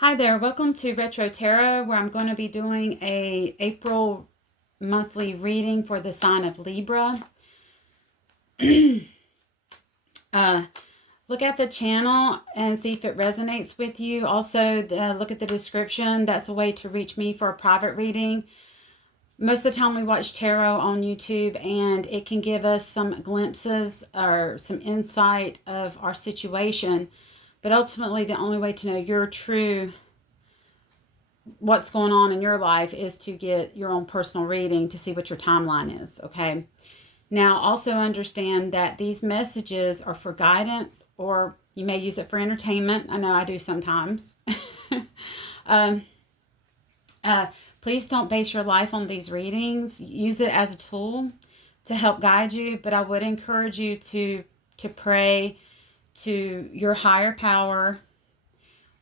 Hi there, welcome to Retro Tarot, where I'm going to be doing a April monthly reading for the sign of Libra. Look at the channel and see if it resonates with you. Also, look at the description. That's a way to reach me for a private reading. Most of the time we watch tarot on YouTube, and it can give us some glimpses or some insight of our situation. But ultimately, the only way to know your true what's going on in your life is to get your own personal reading to see what your timeline is, okay? Now, also understand that these messages are for guidance, or you may use it for entertainment. I know I do sometimes. um, Please don't base your life on these readings. Use it as a tool to help guide you, but I would encourage you to pray to your higher power,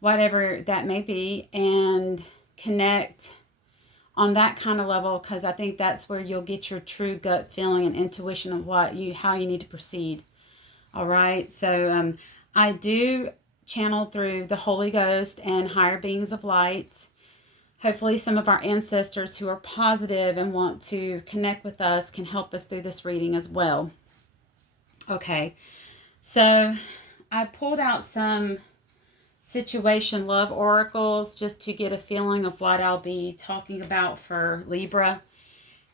whatever that may be, and connect on that kind of level, because I think that's where you'll get your true gut feeling and intuition of how you need to proceed. All right, so I do channel through the Holy Ghost and higher beings of light. Hopefully some of our ancestors who are positive and want to connect with us can help us through this reading as well. Okay, so I pulled out some situation love oracles just to get a feeling of what I'll be talking about for Libra.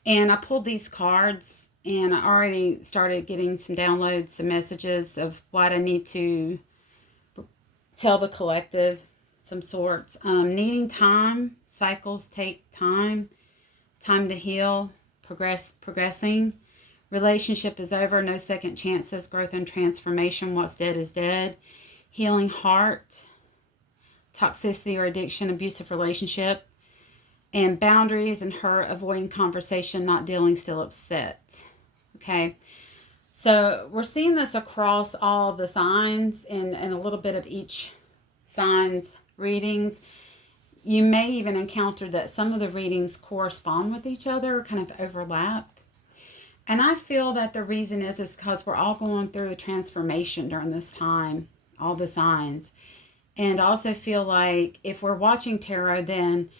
And I pulled these cards, and I already started getting some downloads, some messages of what I need to tell the collective, some sorts. Needing time, cycles take time to heal, progressing. Relationship is over, no second chances, growth and transformation, what's dead is dead. Healing heart, toxicity or addiction, abusive relationship, and boundaries and hurt, avoiding conversation, not dealing, still upset. Okay, so we're seeing this across all the signs and a little bit of each sign's readings. You may even encounter that some of the readings correspond with each other, kind of overlap. And I feel that the reason is because we're all going through a transformation during this time, all the signs. And I also feel like if we're watching tarot, then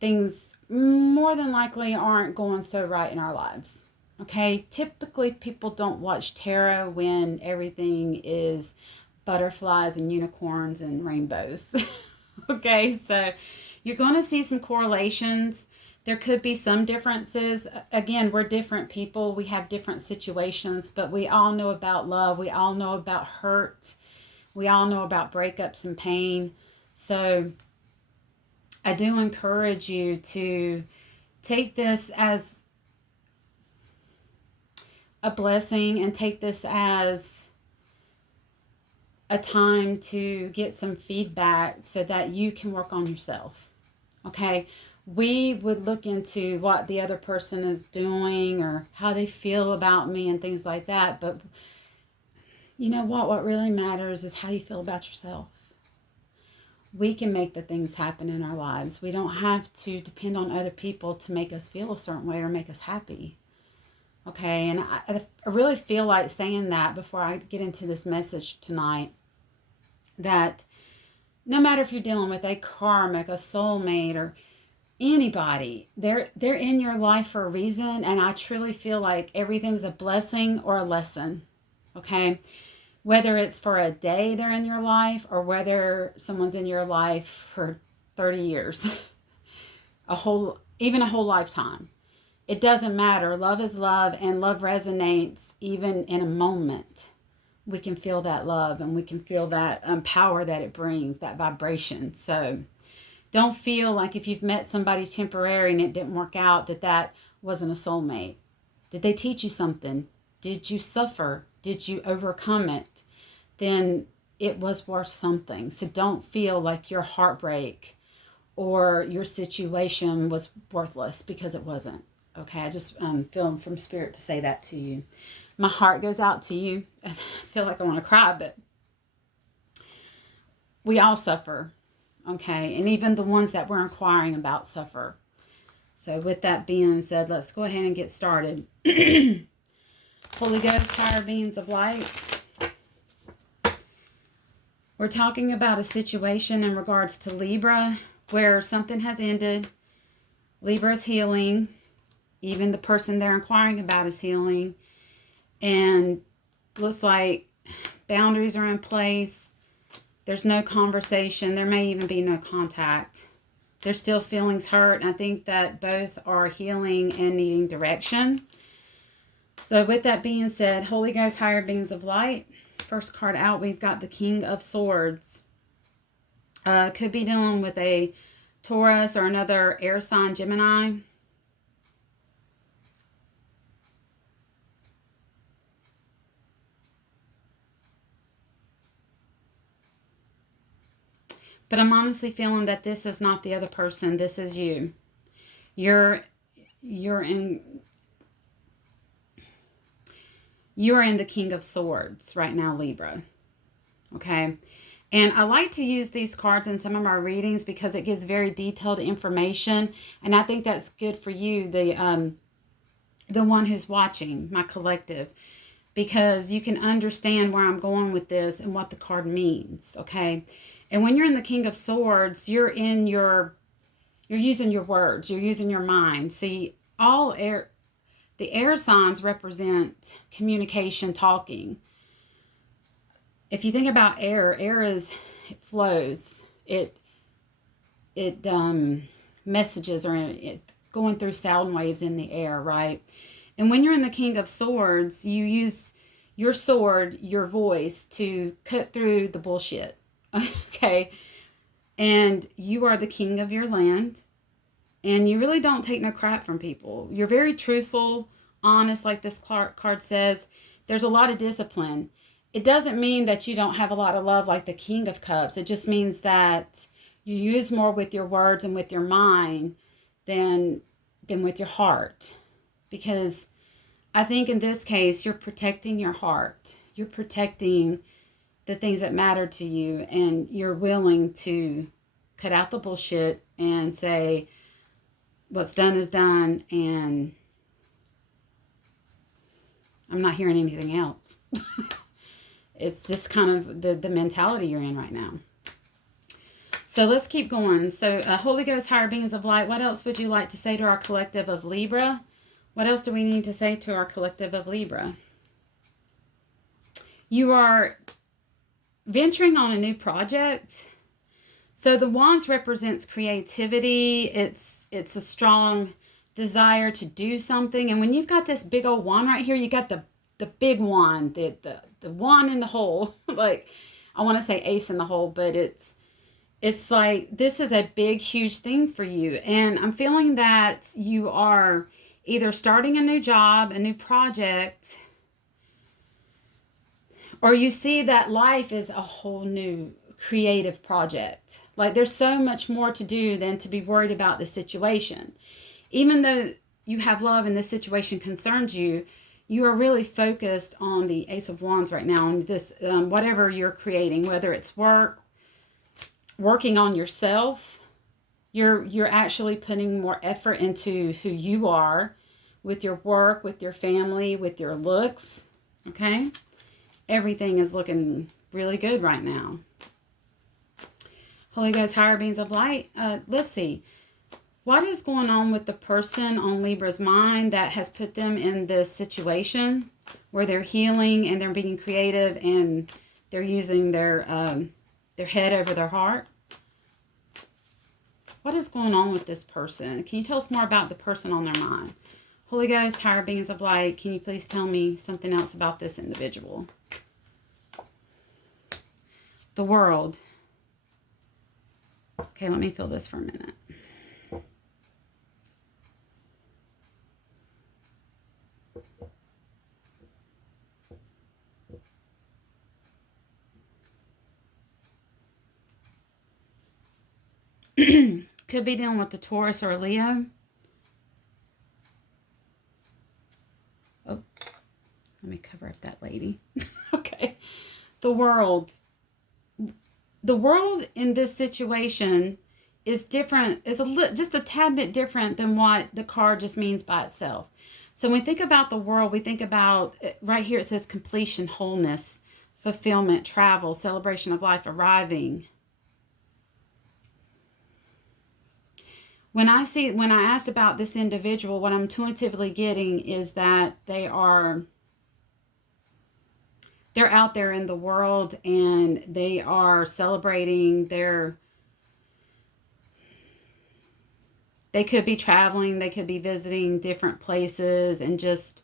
things more than likely aren't going so right in our lives. Okay, typically people don't watch tarot when everything is butterflies and unicorns and rainbows. Okay, so you're going to see some correlations. There could be some differences. Again, we're different people. We have different situations, but we all know about love. We all know about hurt. We all know about breakups and pain. So I do encourage you to take this as a blessing and take this as a time to get some feedback so that you can work on yourself. Okay? We would look into what the other person is doing or how they feel about me and things like that, but you know what really matters is how you feel about yourself. We can make the things happen in our lives. We don't have to depend on other people to make us feel a certain way or make us happy. Okay, and I really feel like saying that before I get into this message tonight, that no matter if you're dealing with a karmic, a soulmate, or anybody, they're in your life for a reason, and I truly feel like everything's a blessing or a lesson. Okay, whether it's for a day they're in your life or whether someone's in your life for 30 years, even a whole lifetime. It doesn't matter. Love is love, and love resonates even in a moment. We can feel that love, and we can feel that power that it brings, that vibration. So don't feel like if you've met somebody temporary and it didn't work out, that wasn't a soulmate. Did they teach you something? Did you suffer? Did you overcome it? Then it was worth something. So don't feel like your heartbreak or your situation was worthless, because it wasn't. Okay, I just feel from spirit to say that to you. My heart goes out to you. I feel like I want to cry, but we all suffer. Okay, and even the ones that we're inquiring about suffer. So with that being said, let's go ahead and get started. Holy Ghost, higher beings of light, We're talking about a situation in regards to Libra where something has ended. Libra is healing. Even the person they're inquiring about is healing. And looks like boundaries are in place. There's no conversation. There may even be no contact. There's still feelings hurt. And I think that both are healing and needing direction. So with that being said, Holy Ghost, higher beings of light. First card out, we've got the King of Swords. Could be dealing with a Taurus or another air sign, Gemini. But I'm honestly feeling that this is not the other person. This is you. You're in the King of Swords right now, Libra. Okay. And I like to use these cards in some of my readings because it gives very detailed information. And I think that's good for you, the one who's watching my collective, because you can understand where I'm going with this and what the card means. Okay. And when you're in the King of Swords, you're using your words, you're using your mind. See, the air signs represent communication, talking. If you think about air it flows. It messages are going through sound waves in the air, right? And when you're in the King of Swords, you use your sword, your voice, to cut through the bullshit. Okay. And you are the king of your land. And you really don't take no crap from people. You're very truthful, honest, like this card says. There's a lot of discipline. It doesn't mean that you don't have a lot of love like the King of Cups. It just means that you use more with your words and with your mind than with your heart. Because I think in this case, you're protecting your heart. You're protecting the things that matter to you, and you're willing to cut out the bullshit and say what's done is done, and I'm not hearing anything else. It's just kind of the mentality you're in right now. So let's keep going. So Holy Ghost, higher beings of light, what else would you like to say to our collective of Libra? What else do we need to say to our collective of Libra? You are venturing on a new project. So the wands represents creativity. It's a strong desire to do something. And when you've got this big old wand right here, you got the big wand, the wand in the hole. Like, I want to say ace in the hole, but it's like this is a big, huge thing for you. And I'm feeling that you are either starting a new job, a new project, or you see that life is a whole new creative project. Like, there's so much more to do than to be worried about the situation. Even though you have love and this situation concerns you, you are really focused on the Ace of Wands right now, and this whatever you're creating, whether it's working on yourself, you're actually putting more effort into who you are with your work, with your family, with your looks. Okay? Everything is looking really good right now. Holy Ghost, higher beings of light. Let's see. What is going on with the person on Libra's mind that has put them in this situation where they're healing and they're being creative and they're using their head over their heart? What is going on with this person? Can you tell us more about the person on their mind? Holy Ghost, higher beings of light, can you please tell me something else about this individual? The world. Okay, let me feel this for a minute. Could be dealing with the Taurus or a Leo. Oh, let me cover up that lady. Okay. The world. The world in this situation is different, is just a tad bit different than what the card just means by itself. So when we think about the world, we think about, right here it says completion, wholeness, fulfillment, travel, celebration of life, arriving. When I asked about this individual, what I'm intuitively getting is that they're out there in the world and they are celebrating they could be traveling, they could be visiting different places and just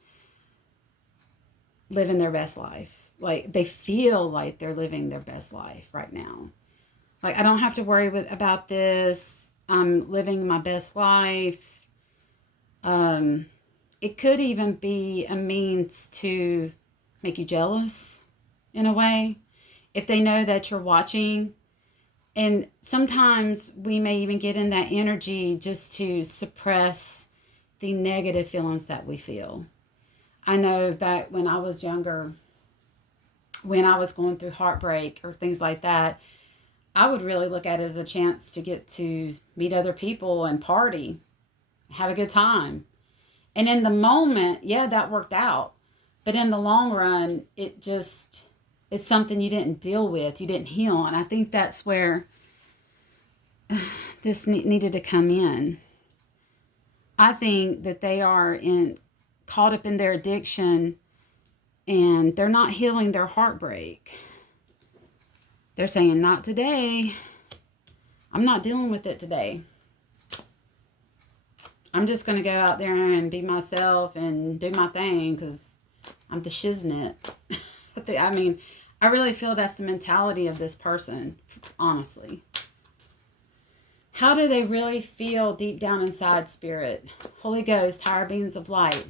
living their best life. Like they feel like they're living their best life right now. Like I don't have to worry about this. I'm living my best life. It could even be a means to make you jealous in a way if they know that you're watching. And sometimes we may even get in that energy just to suppress the negative feelings that we feel. I know back when I was younger, when I was going through heartbreak or things like that, I would really look at it as a chance to get to meet other people and party, have a good time. And in the moment, yeah, that worked out. But in the long run, it just is something you didn't deal with, you didn't heal. And I think that's where this needed to come in. I think that they are caught up in their addiction and they're not healing their heartbreak. They're saying, not today. I'm not dealing with it today. I'm just going to go out there and be myself and do my thing because I'm the shiznit. I mean, I really feel that's the mentality of this person, honestly. How do they really feel deep down inside, Spirit? Holy Ghost, higher beings of light.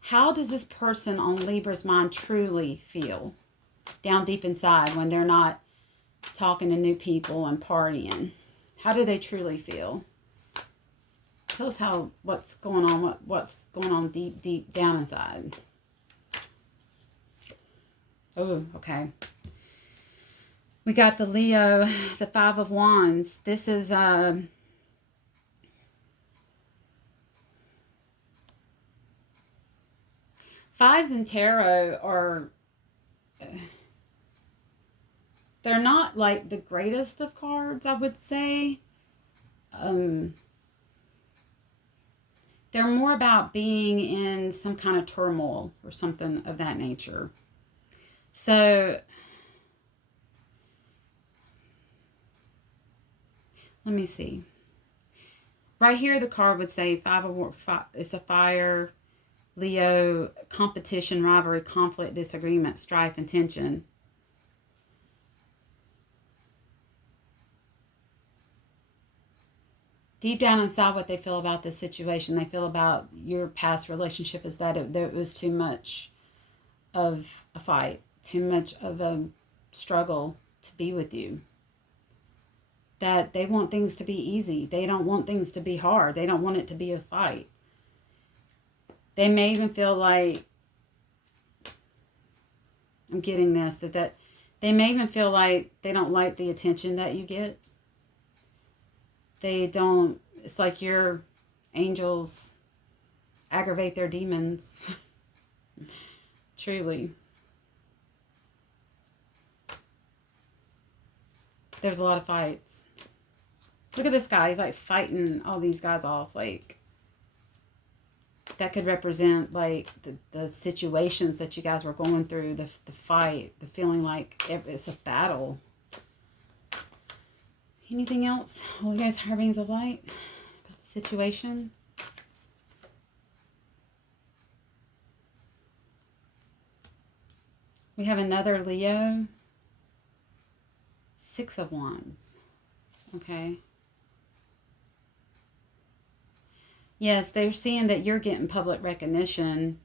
How does this person on Libra's mind truly feel down deep inside when they're not talking to new people and partying? How do they truly feel? Tell us what's going on deep down inside. Oh, okay. We got the Leo, the Five of Wands. This is fives in tarot are they're not like the greatest of cards, I would say. They're more about being in some kind of turmoil or something of that nature. So let me see. Right here, the card would say it's a fire, Leo, competition, rivalry, conflict, disagreement, strife, and tension. Deep down inside, what they feel about this situation, they feel about your past relationship is that it was too much of a fight, too much of a struggle to be with you. That they want things to be easy. They don't want things to be hard. They don't want it to be a fight. They may even feel like, I'm getting this, that they may even feel like they don't like the attention that you get. They don't, it's like your angels aggravate their demons. Truly. There's a lot of fights. Look at this guy. He's like fighting all these guys off. Like, that could represent like the situations that you guys were going through, the fight, the feeling like it's a battle. Anything else? Well, you guys, higher beings of light, about the situation. We have another Leo. Six of Wands. Okay. Yes, they're seeing that you're getting public recognition,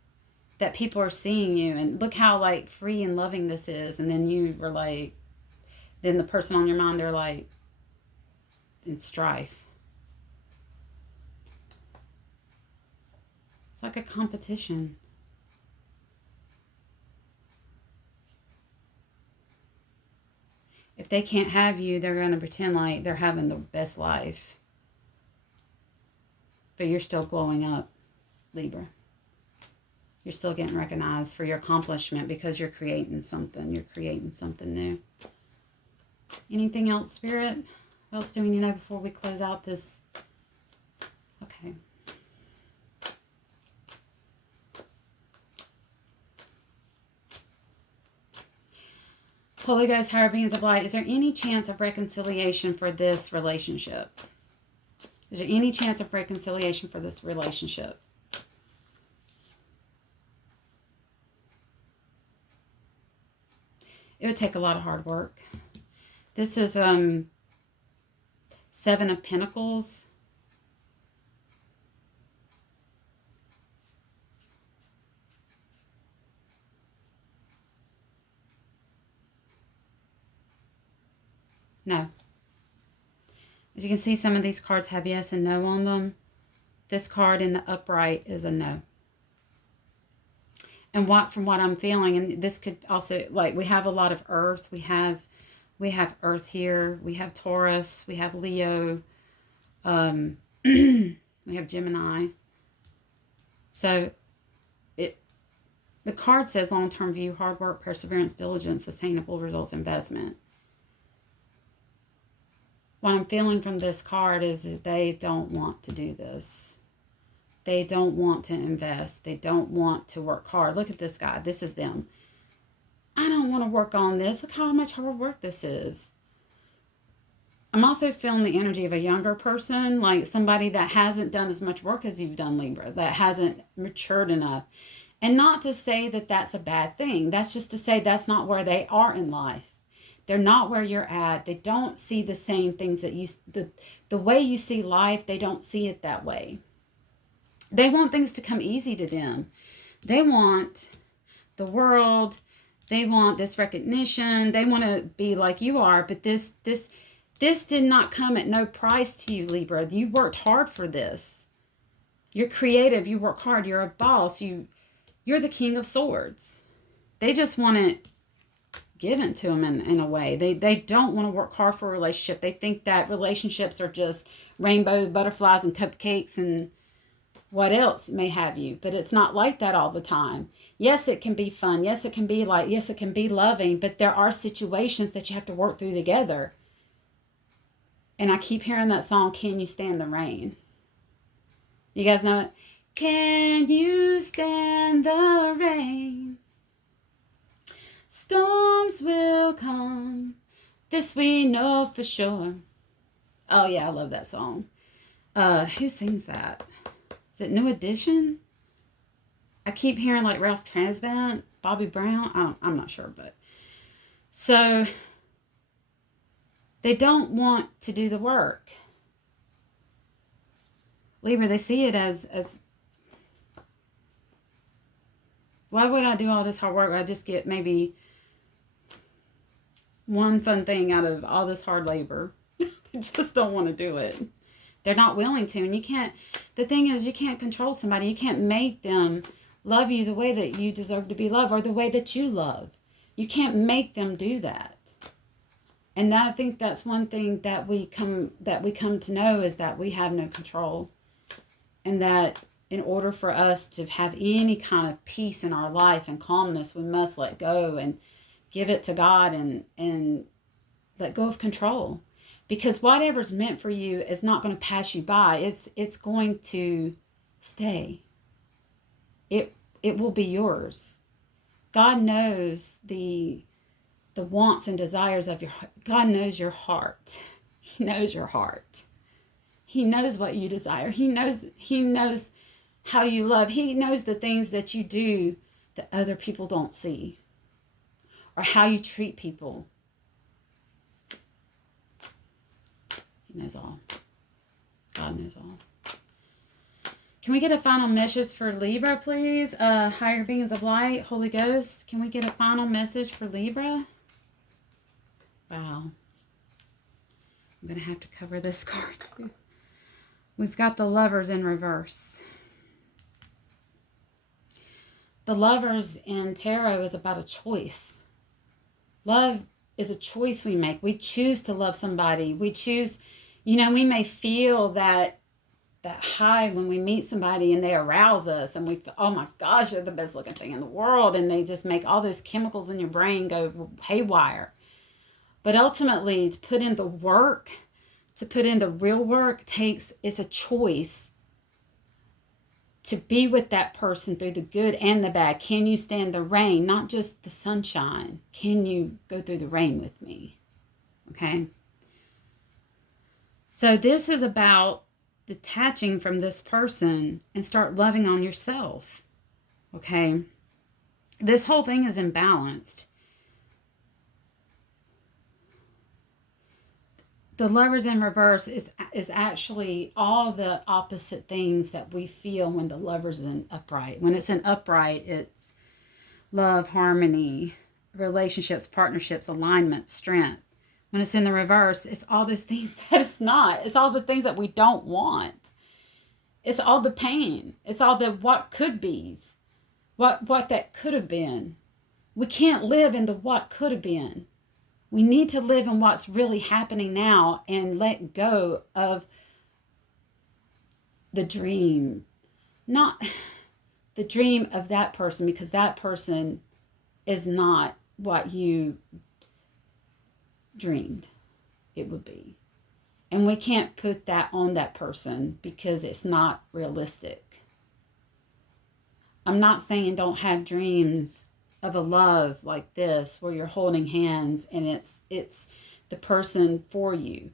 that people are seeing you, and look how like free and loving this is. And then you were like, then the person on your mind, they're like in strife. It's like a competition. If they can't have you, they're going to pretend like they're having the best life. But you're still glowing up, Libra. You're still getting recognized for your accomplishment because you're creating something. You're creating something new. Anything else, Spirit? What else do we need to know before we close out this? Okay. Holy Ghost, higher beings of light, is there any chance of reconciliation for this relationship? Is there any chance of reconciliation for this relationship? It would take a lot of hard work. This is Seven of Pentacles. No. As you can see, some of these cards have yes and no on them. This card in the upright is a no. And from what I'm feeling, and this could also, like, we have a lot of earth. We have earth here. We have Taurus. We have Leo. We have Gemini. So the card says long-term view, hard work, perseverance, diligence, sustainable results, investment. What I'm feeling from this card is that they don't want to do this. They don't want to invest. They don't want to work hard. Look at this guy. This is them. I don't want to work on this. Look how much hard work this is. I'm also feeling the energy of a younger person, like somebody that hasn't done as much work as you've done, Libra, that hasn't matured enough. And not to say that that's a bad thing. That's just to say that's not where they are in life. They're not where you're at. They don't see the same things that the way you see life, they don't see it that way. They want things to come easy to them. They want the world. They want this recognition. They want to be like you are. But this did not come at no price to you, Libra. You worked hard for this. You're creative. You work hard. You're a boss. You're the King of Swords. They just want it given to them in a way. They don't want to work hard for a relationship. They think that relationships are just rainbow butterflies and cupcakes and what else may have you. But it's not like that all the time. Yes, it can be fun. Yes, it can be like, yes, it can be loving. But there are situations that you have to work through together. And I keep hearing that song, Can You Stand the Rain? You guys know it? Can you stand the rain? Storms will come. This we know for sure. Oh, yeah, I love that song. Who sings that? Is it New Edition? I keep hearing like Ralph Tresvant, Bobby Brown. I'm not sure, but. So, they don't want to do the work. Libra, they see it as why would I do all this hard work? I just get maybe one fun thing out of all this hard labor. They just don't want to do it. They're not willing to. And you can't, the thing is, you can't control somebody. You can't make them love you the way that you deserve to be loved or the way that you love. You can't make them do that. And I think that's one thing that we come to know is that we have no control. And that in order for us to have any kind of peace in our life and calmness, we must let go and give it to God and let go of control. Because whatever's meant for you is not going to pass you by. It's going to stay. It will be yours. God knows the wants and desires of your heart. God knows your heart. He knows your heart. He knows what you desire. He knows how you love. He knows the things that you do that other people don't see. Or how you treat people. He knows all. God knows all. Can we get a final message for Libra, please? Higher beings of light, Holy Ghost. Can we get a final message for Libra? Wow. I'm going to have to cover this card too. We've got the Lovers in reverse. The Lovers in tarot is about a choice. Love is a choice we make. We choose to love somebody. We choose, we may feel that that high when we meet somebody and they arouse us and we, oh my gosh, they're the best looking thing in the world. And they just make all those chemicals in your brain go haywire. But ultimately, to put in the work, to put in the real work it's a choice to be with that person through the good and the bad. Can you stand the rain, not just the sunshine? Can you go through the rain with me? Okay. So this is about detaching from this person and start loving on yourself. Okay. This whole thing is imbalanced. The Lovers in reverse is actually all the opposite things that we feel when the Lover's in upright. When it's in upright, it's love, harmony, relationships, partnerships, alignment, strength. When it's in the reverse, it's all those things that it's not. It's all the things that we don't want. It's all the pain. It's all the what could be's. What that could have been. We can't live in the what could have been. We need to live in what's really happening now and let go of the dream. Not the dream of that person, because that person is not what you dreamed it would be. And we can't put that on that person because it's not realistic. I'm not saying don't have dreams of a love like this where you're holding hands and it's the person for you.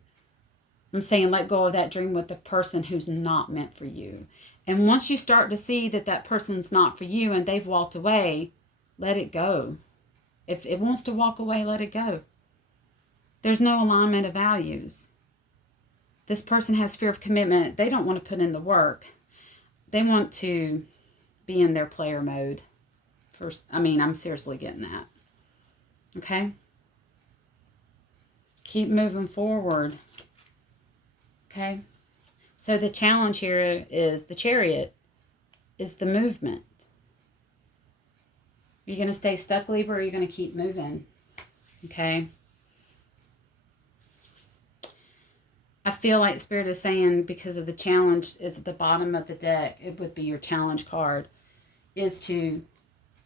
I'm saying let go of that dream with the person who's not meant for you. And once you start to see that that person's not for you and they've walked away, let it go. If it wants to walk away, let it go. There's no alignment of values. This person has fear of commitment. They don't want to put in the work. They want to be in their player mode. First, I'm seriously getting that. Okay? Keep moving forward. Okay? So the challenge here is the Chariot is the movement. Are you going to stay stuck, Libra, or are you going to keep moving? Okay? I feel like Spirit is saying, because of the challenge is at the bottom of the deck, it would be your challenge card, is to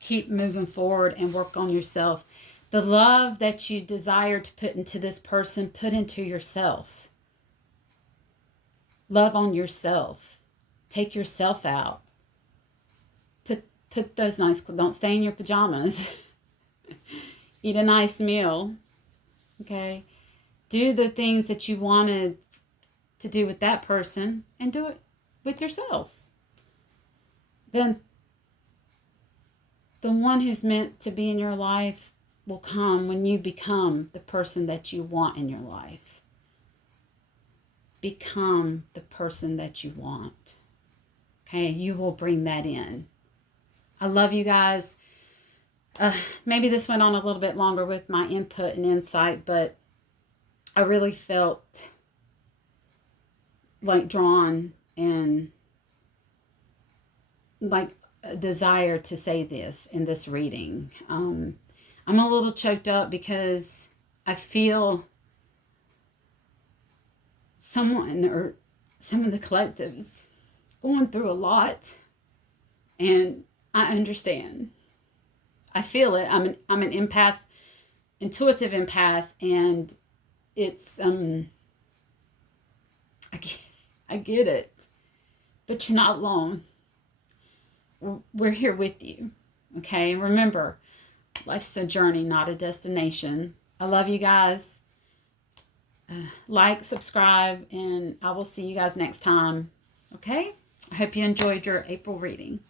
keep moving forward and work on yourself. The love that you desire to put into this person, put into yourself. Love on yourself. Take yourself out. Put those nice, don't stay in your pajamas. Eat a nice meal. Okay? Do the things that you wanted to do with that person and do it with yourself. Then the one who's meant to be in your life will come when you become the person that you want in your life. Become the person that you want. Okay, you will bring that in. I love you guys. Maybe this went on a little bit longer with my input and insight, but I really felt like drawn and like a desire to say this in this reading. I'm a little choked up because I feel someone or some of the collectives going through a lot, and I understand. I feel it. I'm an empath, intuitive empath, and it's I get it, but you're not alone. We're here with you. Okay, remember, life's a journey, not a destination. I love you guys. Like, subscribe, and I will see you guys next time. Okay, I hope you enjoyed your April reading.